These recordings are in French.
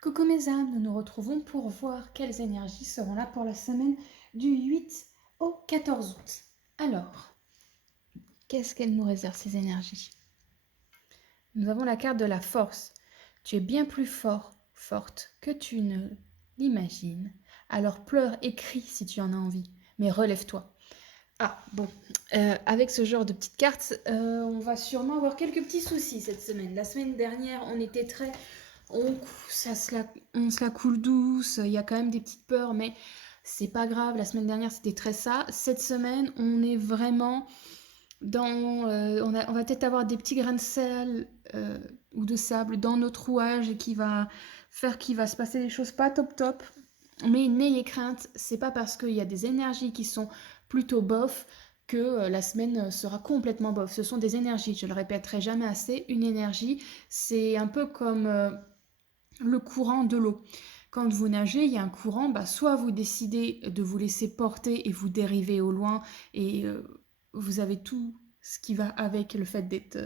Coucou mes âmes, nous nous retrouvons pour voir quelles énergies seront là pour la semaine du 8 au 14 août. Alors, qu'est-ce qu'elles nous réservent ces énergies? Nous avons la carte de la force. Tu es bien plus fort, forte que tu ne l'imagines. Alors pleure et crie si tu en as envie, mais relève-toi. Ah bon, avec ce genre de petites cartes, on va sûrement avoir quelques petits soucis cette semaine. La semaine dernière, on était très on se la coule douce, il y a quand même des petites peurs, mais c'est pas grave. La semaine dernière, c'était très ça. Cette semaine, on est vraiment dans... on va peut-être avoir des petits grains de sel ou de sable dans notre rouage et qui va faire qu'il va se passer des choses pas top top. Mais n'ayez crainte, c'est pas parce qu'il y a des énergies qui sont plutôt bof que la semaine sera complètement bof. Ce sont des énergies, je le répéterai jamais assez. Une énergie, c'est un peu comme le courant de l'eau. Quand vous nagez, il y a un courant, soit vous décidez de vous laisser porter et vous dérivez au loin et vous avez tout ce qui va avec le fait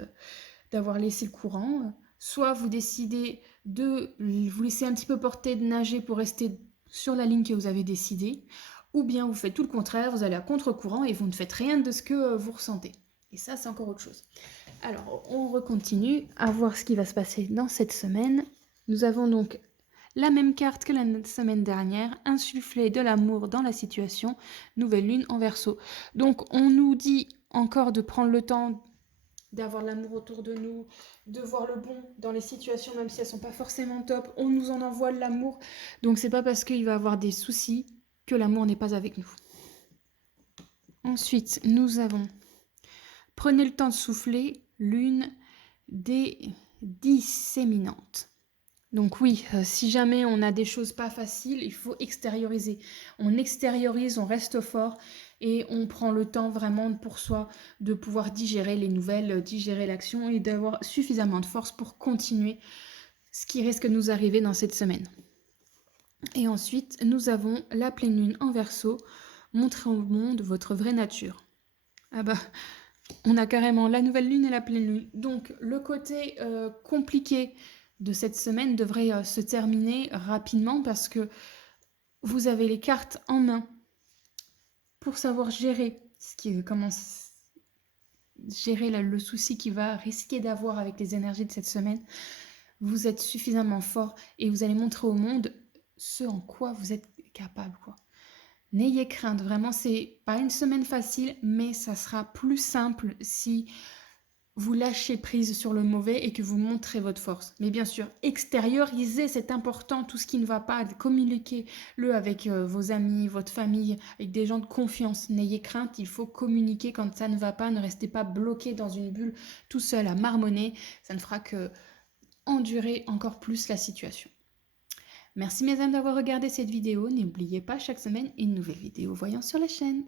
d'avoir laissé le courant, soit vous décidez de vous laisser un petit peu porter, de nager pour rester sur la ligne que vous avez décidée, ou bien vous faites tout le contraire, vous allez à contre-courant et vous ne faites rien de ce que vous ressentez. Et ça, c'est encore autre chose. Alors, on recontinue à voir ce qui va se passer dans cette semaine. Nous avons donc la même carte que la semaine dernière, insuffler de l'amour dans la situation, nouvelle lune en Verseau. Donc on nous dit encore de prendre le temps d'avoir de l'amour autour de nous, de voir le bon dans les situations, même si elles sont pas forcément top. On nous en envoie de l'amour, donc c'est pas parce qu'il va y avoir des soucis que l'amour n'est pas avec nous. Ensuite, nous avons prenez le temps de souffler, lune disséminante. Donc oui, si jamais on a des choses pas faciles, il faut extérioriser. On extériorise, on reste fort et on prend le temps vraiment pour soi de pouvoir digérer les nouvelles, digérer l'action et d'avoir suffisamment de force pour continuer ce qui risque de nous arriver dans cette semaine. Et ensuite, nous avons la pleine lune en Verseau, montrez au monde votre vraie nature. Ah bah, on a carrément la nouvelle lune et la pleine lune. Donc le côté compliqué de cette semaine devrait se terminer rapidement parce que vous avez les cartes en main pour savoir gérer gérer le souci qui va risquer d'avoir avec les énergies de cette semaine. Vous êtes suffisamment fort et vous allez montrer au monde ce en quoi vous êtes capable, quoi. N'ayez crainte, vraiment, c'est pas une semaine facile, mais ça sera plus simple si vous lâchez prise sur le mauvais et que vous montrez votre force. Mais bien sûr, extériorisez, c'est important, tout ce qui ne va pas, communiquez-le avec vos amis, votre famille, avec des gens de confiance. N'ayez crainte, il faut communiquer quand ça ne va pas, ne restez pas bloqué dans une bulle tout seul à marmonner, ça ne fera que endurer encore plus la situation. Merci mes amis d'avoir regardé cette vidéo, n'oubliez pas chaque semaine une nouvelle vidéo voyant sur la chaîne.